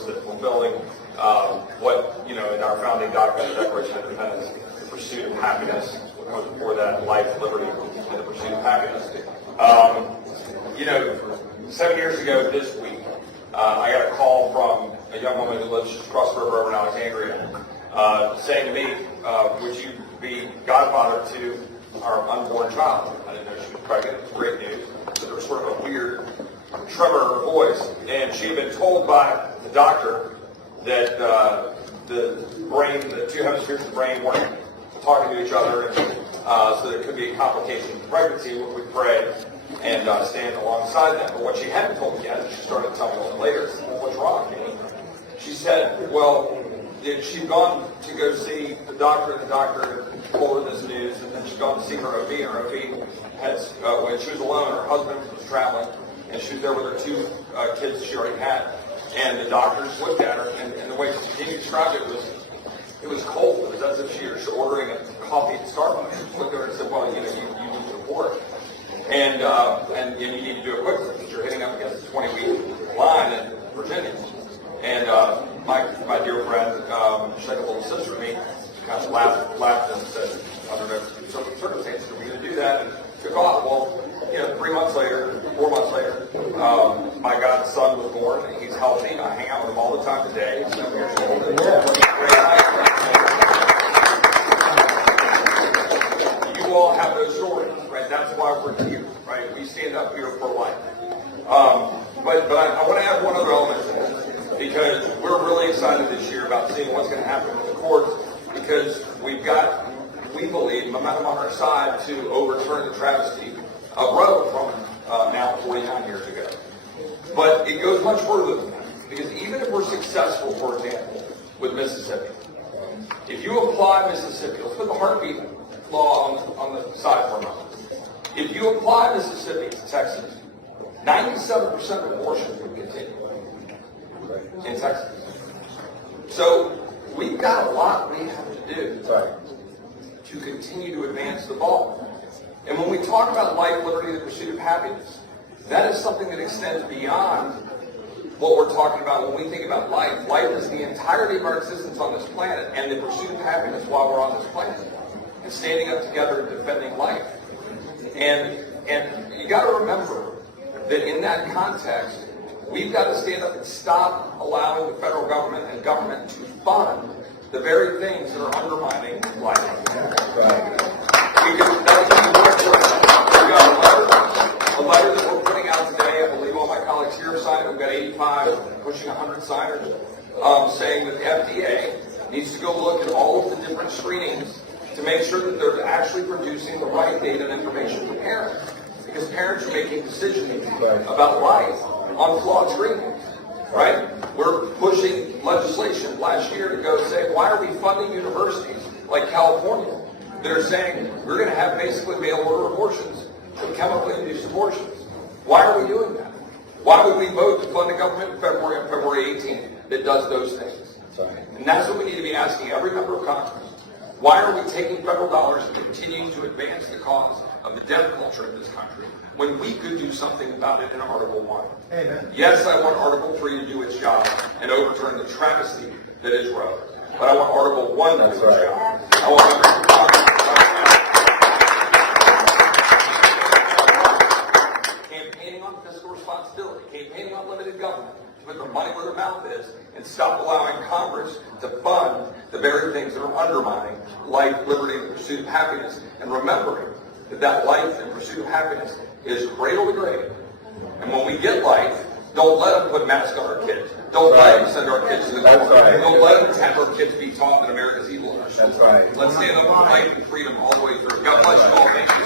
purpose that fulfilling what, in our founding document, the Declaration of Independence, the pursuit of happiness, comes before that, life, liberty, and the pursuit of happiness. 7 years ago this week, I got a call from a young woman who lives just across the river over in Alexandria, saying to me, would you be godfather to our unborn child? I didn't know she was pregnant. It was great news. So there was sort of a weird tremor in her voice. And she had been told by the doctor that the brain, the two hemispheres of the brain weren't talking to each other, and so there could be a complication in pregnancy. We prayed and stand alongside them. But what she hadn't told me yet, she started telling me later, what's wrong, Amy? She said, well, she'd gone to go see the doctor, and the doctor had told her this news, and then she'd gone to see her OB, and her OB had, when she was alone, her husband was traveling, and she was there with her two kids she already had. And the doctors looked at her, and the way she described it was cold. It was as if she was ordering a coffee at Starbucks. She looked at her and said, well, you need to report. And you need to do it quickly because you're hitting up against a 20-week line in Virginia. And my dear friend, she had a little sister to me, kind of laughed and said, under no circumstances are we going to do that, and took off. Well, 3 months later, 4 months later, my godson was born, and he's healthy. I hang out with him all the time today. He's 7 years old. You all have those stories, right? That's why we're here, right? We stand up here for life. But I want to add one other element to this, because we're really excited this year about seeing what's going to happen with the courts, because we've got, we believe, momentum on our side to overturn the Travesty Roe from now 49 years ago. But it goes much further than that, because even if we're successful, for example, with Mississippi, if you apply Mississippi, let's put the heartbeat law on the side for a moment. If you apply Mississippi to Texas, 97% of abortions would continue in Texas. So we've got a lot we have to do to continue to advance the ball. And when we talk about life, liberty, and the pursuit of happiness, that is something that extends beyond what we're talking about when we think about life. Life is the entirety of our existence on this planet, and the pursuit of happiness while we're on this planet, and standing up together and defending life. And you got to remember that in that context, we've got to stand up and stop allowing the federal government and government to fund the very things that are undermining life. Because that's we've got a letter that we're putting out today. I believe all my colleagues here have signed. We've got 85, pushing 100 signers, saying that the FDA needs to go look at all of the different screenings to make sure that they're actually producing the right data and information for parents. Because parents are making decisions about life on flawed screenings, right? We're pushing legislation last year to go say, why are we funding universities like California that are saying we're going to have basically mail-order abortions and chemically induced abortions? Why are we doing that? Why would we vote to fund a government in February on February 18th that does those things? And that's what we need to be asking every member of Congress. Why are we taking federal dollars and continuing to advance the cause of the death culture in this country when we could do something about it in Article 1? Amen. Yes, I want Article 3 to do its job and overturn the travesty that is Roe. But I want Article 1 to do its job. I want members of Congress campaigning on fiscal responsibility, campaigning on limited government, to put their money where their mouth is, and stop allowing Congress to fund the very things that are undermining life, liberty, and the pursuit of happiness, and remembering that life and pursuit of happiness is cradle to grave. And when we get life, don't let them put masks on our kids. Don't let them send our kids to the court. Don't let them have our kids be taught that America's evil. That's right. Let's stand up and fight for freedom all the way through. God bless you all. Thank you.